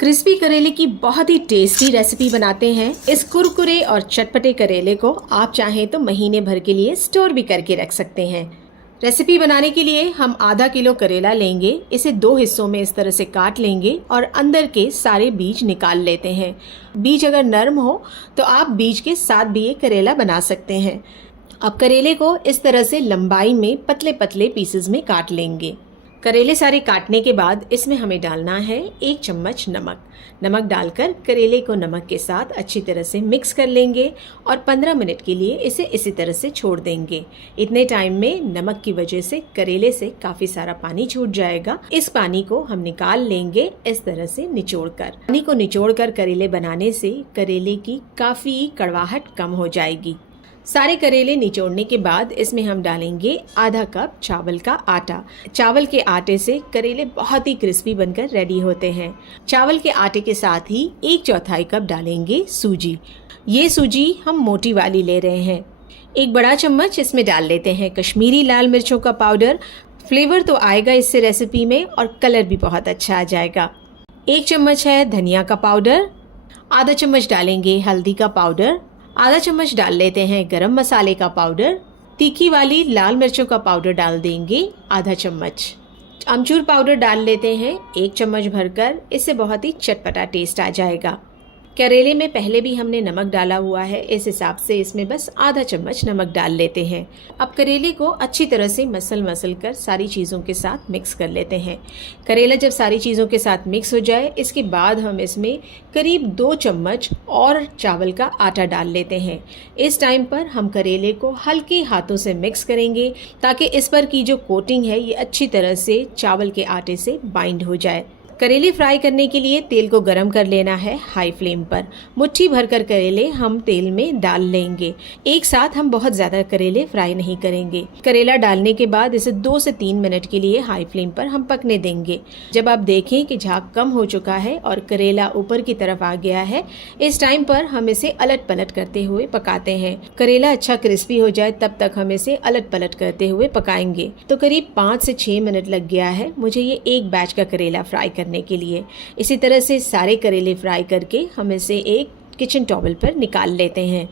Crispy करेले की बहुत ही टेस्टी रेसिपी बनाते हैं। इस कुरकुरे और चटपटे करेले को आप चाहें तो महीने भर के लिए स्टोर भी करके रख सकते हैं। रेसिपी बनाने के लिए हम आधा किलो करेला लेंगे। इसे 2 हिस्सों में इस तरह से काट लेंगे और अंदर के सारे बीज निकाल लेते हैं। बीज अगर नरम हो तो आप बीज के साथ भी ये करेला बना सकते हैं। अब करेले को इस तरह से लंबाई में पतले पतले पीसेस में काट लेंगे। करेले सारे काटने के बाद इसमें हमें डालना है 1 चम्मच नमक। नमक डालकर करेले को नमक के साथ अच्छी तरह से मिक्स कर लेंगे और 15 मिनट के लिए इसे इसी तरह से छोड़ देंगे। इतने टाइम में नमक की वजह से करेले से काफ़ी सारा पानी छूट जाएगा। इस पानी को हम निकाल लेंगे इस तरह से निचोड़कर। पानी को निचोड़कर करेले बनाने से करेले की काफ़ी कड़वाहट कम हो जाएगी। सारे करेले निचोड़ने के बाद इसमें हम डालेंगे आधा कप चावल का आटा। चावल के आटे से करेले बहुत ही क्रिस्पी बनकर रेडी होते हैं। चावल के आटे के साथ ही 1/4 कप डालेंगे सूजी। ये सूजी हम मोटी वाली ले रहे हैं। 1 बड़ा चम्मच इसमें डाल लेते हैं कश्मीरी लाल मिर्चों का पाउडर। फ्लेवर तो आएगा इससे रेसिपी में और कलर भी बहुत अच्छा आ जाएगा। 1 चम्मच है धनिया का पाउडर। आधा चम्मच डालेंगे हल्दी का पाउडर। आधा चम्मच डाल लेते हैं गरम मसाले का पाउडर। तीखी वाली लाल मिर्चों का पाउडर डाल देंगे आधा चम्मच। अमचूर पाउडर डाल लेते हैं 1 चम्मच भरकर। इससे बहुत ही चटपटा टेस्ट आ जाएगा। करेले में पहले भी हमने नमक डाला हुआ है, इस हिसाब से इसमें बस आधा चम्मच नमक डाल लेते हैं। अब करेले को अच्छी तरह से मसल कर सारी चीज़ों के साथ मिक्स कर लेते हैं। करेला जब सारी चीज़ों के साथ मिक्स हो जाए इसके बाद हम इसमें करीब 2 चम्मच और चावल का आटा डाल लेते हैं। इस टाइम पर हम करेले को हल्के हाथों से मिक्स करेंगे ताकि इस पर की जो कोटिंग है ये अच्छी तरह से चावल के आटे से बाइंड हो जाए। करेले फ्राई करने के लिए तेल को गरम कर लेना है हाई फ्लेम पर। मुट्ठी भरकर करेले हम तेल में डाल लेंगे। एक साथ हम बहुत ज़्यादा करेले फ्राई नहीं करेंगे। करेला डालने के बाद इसे 2 से 3 मिनट के लिए हाई फ्लेम पर हम पकने देंगे। जब आप देखें कि झाग कम हो चुका है और करेला ऊपर की तरफ आ गया है, इस टाइम पर हम इसे अलट पलट करते हुए पकाते हैं। करेला अच्छा क्रिस्पी हो जाए तब तक हम इसे अलट पलट करते हुए पकाएंगे। तो करीब 5 से 6 मिनट लग गया है मुझे ये एक बैच का करेला फ्राई करने के लिए। इसी तरह से सारे करेले फ्राई करके हम इसे एक किचन टॉवल पर निकाल लेते हैं।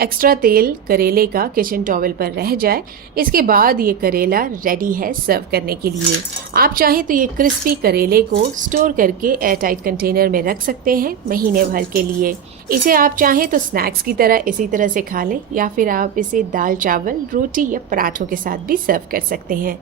एक्स्ट्रा तेल करेले का किचन टॉवल पर रह जाए इसके बाद ये करेला रेडी है सर्व करने के लिए। आप चाहें तो ये क्रिस्पी करेले को स्टोर करके एयरटाइट कंटेनर में रख सकते हैं महीने भर के लिए। इसे आप चाहें तो स्नैक्स की तरह इसी तरह से खा लें या फिर आप इसे दाल चावल रोटी या पराठों के साथ भी सर्व कर सकते हैं।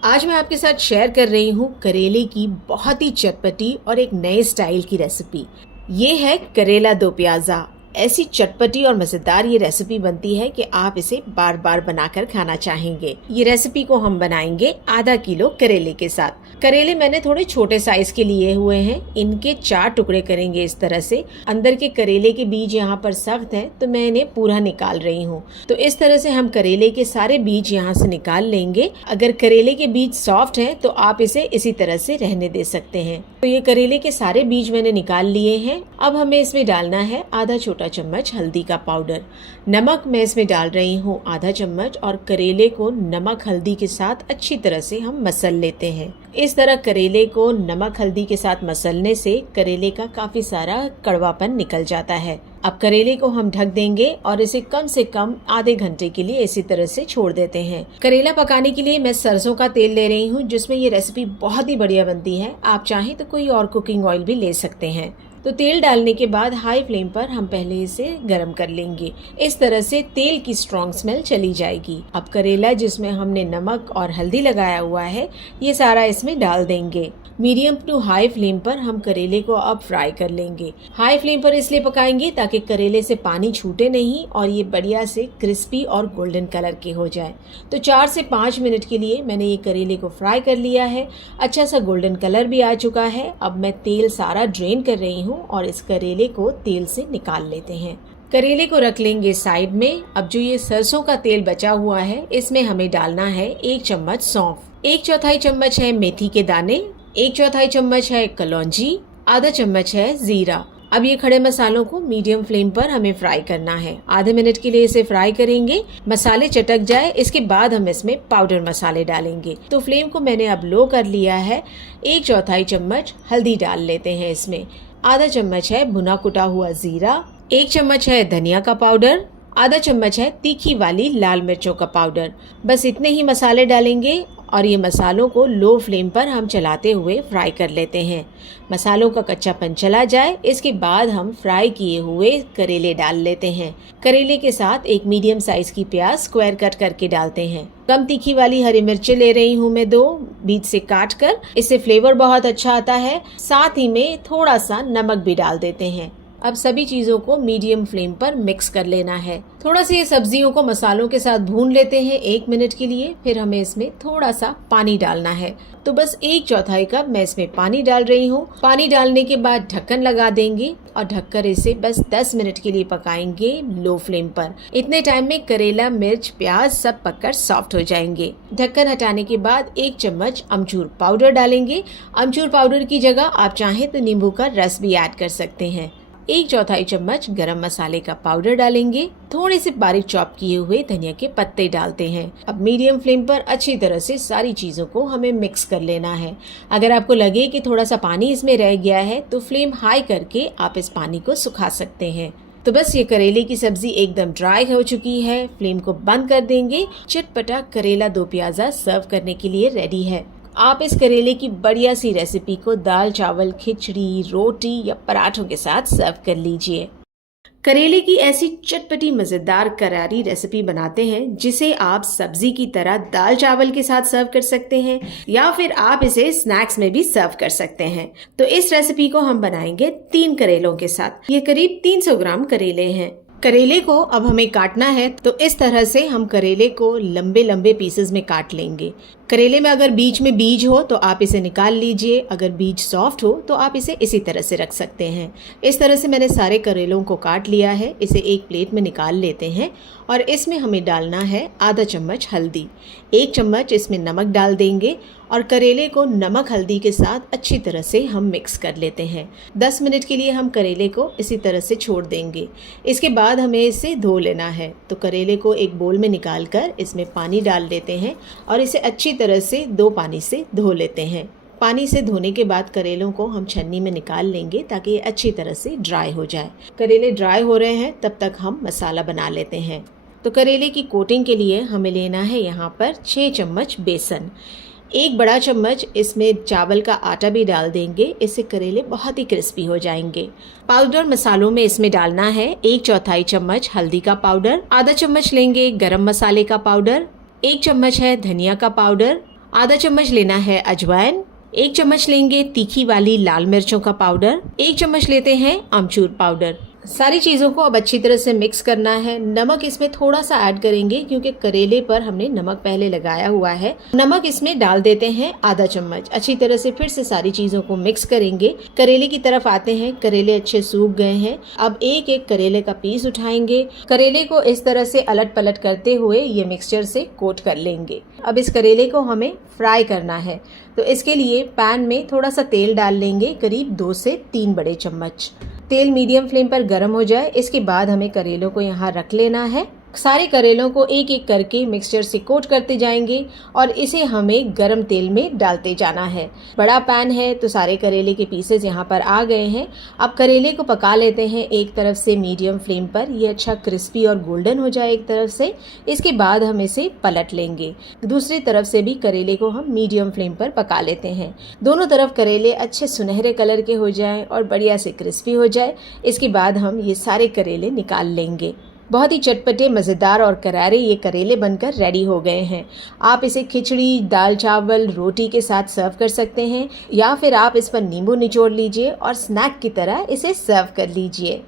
आज मैं आपके साथ शेयर कर रही हूँ करेले की बहुत ही चटपटी और एक नए स्टाइल की रेसिपी। ये है करेला दो प्याज़ा। ऐसी चटपटी और मज़ेदार ये रेसिपी बनती है कि आप इसे बार बार बनाकर खाना चाहेंगे। ये रेसिपी को हम बनाएंगे आधा किलो करेले के साथ। करेले मैंने थोड़े छोटे साइज के लिए हुए हैं। इनके 4 टुकड़े करेंगे इस तरह से। अंदर के करेले के बीज यहाँ पर सख्त हैं तो मैं इन्हें पूरा निकाल रही हूँ। तो इस तरह से हम करेले के सारे बीज यहाँ से निकाल लेंगे। अगर करेले के बीज सॉफ्ट हैं तो आप इसे इसी तरह से रहने दे सकते हैं। तो ये करेले के सारे बीज मैंने निकाल लिए हैं। अब हमें इसमें डालना है आधा छोटा चम्मच हल्दी का पाउडर। नमक मैं इसमें डाल रही हूँ आधा चम्मच और करेले को नमक हल्दी के साथ अच्छी तरह से हम मसल लेते हैं। इस तरह करेले को नमक हल्दी के साथ मसलने से करेले का काफी सारा कड़वापन निकल जाता है। अब करेले को हम ढक देंगे और इसे कम से कम आधे घंटे के लिए इसी तरह से छोड़ देते हैं। करेला पकाने के लिए मैं सरसों का तेल ले रही हूँ जिसमें ये रेसिपी बहुत ही बढ़िया बनती है। आप चाहें तो कोई और कुकिंग ऑयल भी ले सकते हैं। तो तेल डालने के बाद हाई फ्लेम पर हम पहले इसे गरम कर लेंगे। इस तरह से तेल की स्ट्रॉन्ग स्मेल चली जाएगी। अब करेला जिसमें हमने नमक और हल्दी लगाया हुआ है ये सारा इसमें डाल देंगे। मीडियम टू हाई फ्लेम पर हम करेले को अब फ्राई कर लेंगे। हाई फ्लेम पर इसलिए पकाएंगे ताकि करेले से पानी छूटे नहीं और ये बढ़िया से क्रिस्पी और गोल्डन कलर के हो जाए। तो 4 से 5 मिनट के लिए मैंने ये करेले को फ्राई कर लिया है। अच्छा सा गोल्डन कलर भी आ चुका है। अब मैं तेल सारा ड्रेन कर रही हूँ और इस करेले को तेल से निकाल लेते हैं। करेले को रख लेंगे साइड में। अब जो ये सरसों का तेल बचा हुआ है इसमें हमें डालना है 1 चम्मच सौंफ, 1/4 चम्मच है मेथी के दाने, 1/4 चम्मच है कलौंजी, आधा चम्मच है जीरा, अब ये खड़े मसालों को मीडियम फ्लेम पर हमें फ्राई करना है। आधे मिनट के लिए इसे फ्राई करेंगे। मसाले चटक जाए, इसके बाद हम इसमें पाउडर मसाले डालेंगे। तो फ्लेम को मैंने अब लो कर लिया है। 1/4 चम्मच हल्दी डाल लेते हैं इसमें। आधा चम्मच है भुना कुटा हुआ जीरा, 1 चम्मच है धनिया का पाउडर, आधा चम्मच है तीखी वाली लाल मिर्चों का पाउडर। बस इतने ही मसाले डालेंगे और ये मसालों को लो फ्लेम पर हम चलाते हुए फ्राई कर लेते हैं। मसालों का कच्चापन चला जाए, इसके बाद हम फ्राई किए हुए करेले डाल लेते हैं। करेले के साथ एक मीडियम साइज की प्याज स्क्वायर कट करके डालते हैं। कम तीखी वाली हरी मिर्चें ले रही हूँ मैं 2, बीच से काट कर। इससे फ्लेवर बहुत अच्छा आता है। साथ ही में थोड़ा सा नमक भी डाल देते हैं। अब सभी चीजों को मीडियम फ्लेम पर मिक्स कर लेना है। थोड़ा सा ये सब्जियों को मसालों के साथ भून लेते हैं 1 मिनट के लिए। फिर हमें इसमें थोड़ा सा पानी डालना है। तो बस 1/4 कप मैं इसमें पानी डाल रही हूँ। पानी डालने के बाद ढक्कन लगा देंगे और ढककर इसे बस 10 मिनट के लिए पकाएंगे लो फ्लेम पर। इतने टाइम में करेला, मिर्च, प्याज सब पककर सॉफ्ट हो जाएंगे। ढक्कन हटाने के बाद 1 चम्मच अमचूर पाउडर डालेंगे। अमचूर पाउडर की जगह आप चाहें तो नींबू का रस भी ऐड कर सकते हैं। 1/4 चम्मच गरम मसाले का पाउडर डालेंगे। थोड़े से बारीक चॉप किए हुए धनिया के पत्ते डालते हैं। अब मीडियम फ्लेम पर अच्छी तरह से सारी चीजों को हमें मिक्स कर लेना है। अगर आपको लगे कि थोड़ा सा पानी इसमें रह गया है तो फ्लेम हाई करके आप इस पानी को सुखा सकते हैं। तो बस ये करेले की सब्जी एकदम ड्राई हो चुकी है। फ्लेम को बंद कर देंगे। चटपटा करेला 2 प्याजा सर्व करने के लिए रेडी है। आप इस करेले की बढ़िया सी रेसिपी को दाल, चावल, खिचड़ी, रोटी या पराठों के साथ सर्व कर लीजिए। करेले की ऐसी चटपटी मजेदार करारी रेसिपी बनाते हैं जिसे आप सब्जी की तरह दाल चावल के साथ सर्व कर सकते हैं या फिर आप इसे स्नैक्स में भी सर्व कर सकते हैं। तो इस रेसिपी को हम बनाएंगे 3 करेलों के साथ। ये करीब 300 ग्राम करेले हैं। करेले को अब हमें काटना है तो इस तरह से हम करेले को लंबे लंबे पीसेस में काट लेंगे। करेले में अगर बीच में बीज हो तो आप इसे निकाल लीजिए। अगर बीज सॉफ्ट हो तो आप इसे इसी तरह से रख सकते हैं। इस तरह से मैंने सारे करेलों को काट लिया है। इसे एक प्लेट में निकाल लेते हैं और इसमें हमें डालना है आधा चम्मच हल्दी, 1 चम्मच इसमें नमक डाल देंगे और करेले को नमक हल्दी के साथ अच्छी तरह से हम मिक्स कर लेते हैं। 10 मिनट के लिए हम करेले को इसी तरह से छोड़ देंगे। इसके बाद हमें इसे धो लेना है। तो करेले को एक बोल में निकाल कर इसमें पानी डाल देते हैं और इसे अच्छी तरह से 2 पानी से धो लेते हैं। पानी से धोने के बाद करेलों को हम छन्नी में निकाल लेंगे ताकि ये अच्छी तरह से ड्राई हो जाए। करेले ड्राई हो रहे हैं तब तक हम मसाला बना लेते हैं। तो करेले की कोटिंग के लिए हमें लेना है यहाँ पर 6 चम्मच बेसन। 1 बड़ा चम्मच इसमें चावल का आटा भी डाल देंगे। इससे करेले बहुत ही क्रिस्पी हो जाएंगे। पाउडर मसालों में इसमें डालना है 1/4 चम्मच हल्दी का पाउडर, आधा चम्मच लेंगे गरम मसाले का पाउडर, 1 चम्मच है धनिया का पाउडर, आधा चम्मच लेना है अजवाइन, 1 चम्मच लेंगे तीखी वाली लाल मिर्चों का पाउडर, 1 चम्मच लेते हैं अमचूर पाउडर। सारी चीज़ों को अब अच्छी तरह से मिक्स करना है। नमक इसमें थोड़ा सा ऐड करेंगे क्योंकि करेले पर हमने नमक पहले लगाया हुआ है। नमक इसमें डाल देते हैं आधा चम्मच। अच्छी तरह से फिर से सारी चीज़ों को मिक्स करेंगे। करेले की तरफ आते हैं। करेले अच्छे सूख गए हैं। अब एक एक करेले का पीस उठाएंगे। करेले को इस तरह से अलट पलट करते हुए ये मिक्सचर से कोट कर लेंगे। अब इस करेले को हमें फ्राई करना है तो इसके लिए पैन में थोड़ा सा तेल डाल लेंगे, करीब 2 से 3 बड़े चम्मच। तेल मीडियम फ्लेम पर गर्म हो जाए इसके बाद हमें करेलों को यहाँ रख लेना है। सारे करेलों को एक एक करके मिक्सचर से कोट करते जाएंगे और इसे हमें गरम तेल में डालते जाना है। बड़ा पैन है तो सारे करेले के पीसेस यहाँ पर आ गए हैं। अब करेले को पका लेते हैं एक तरफ से मीडियम फ्लेम पर। ये अच्छा क्रिस्पी और गोल्डन हो जाए एक तरफ से। इसके बाद हम इसे पलट लेंगे। दूसरी तरफ से भी करेले को हम मीडियम फ्लेम पर पका लेते हैं। दोनों तरफ करेले अच्छे सुनहरे कलर के हो जाएं और बढ़िया से क्रिस्पी हो जाए। इसके बाद हम ये सारे करेले निकाल लेंगे। बहुत ही चटपटे, मज़ेदार और करारे ये करेले बनकर रेडी हो गए हैं। आप इसे खिचड़ी, दाल चावल, रोटी के साथ सर्व कर सकते हैं या फिर आप इस पर नींबू निचोड़ लीजिए और स्नैक की तरह इसे सर्व कर लीजिए।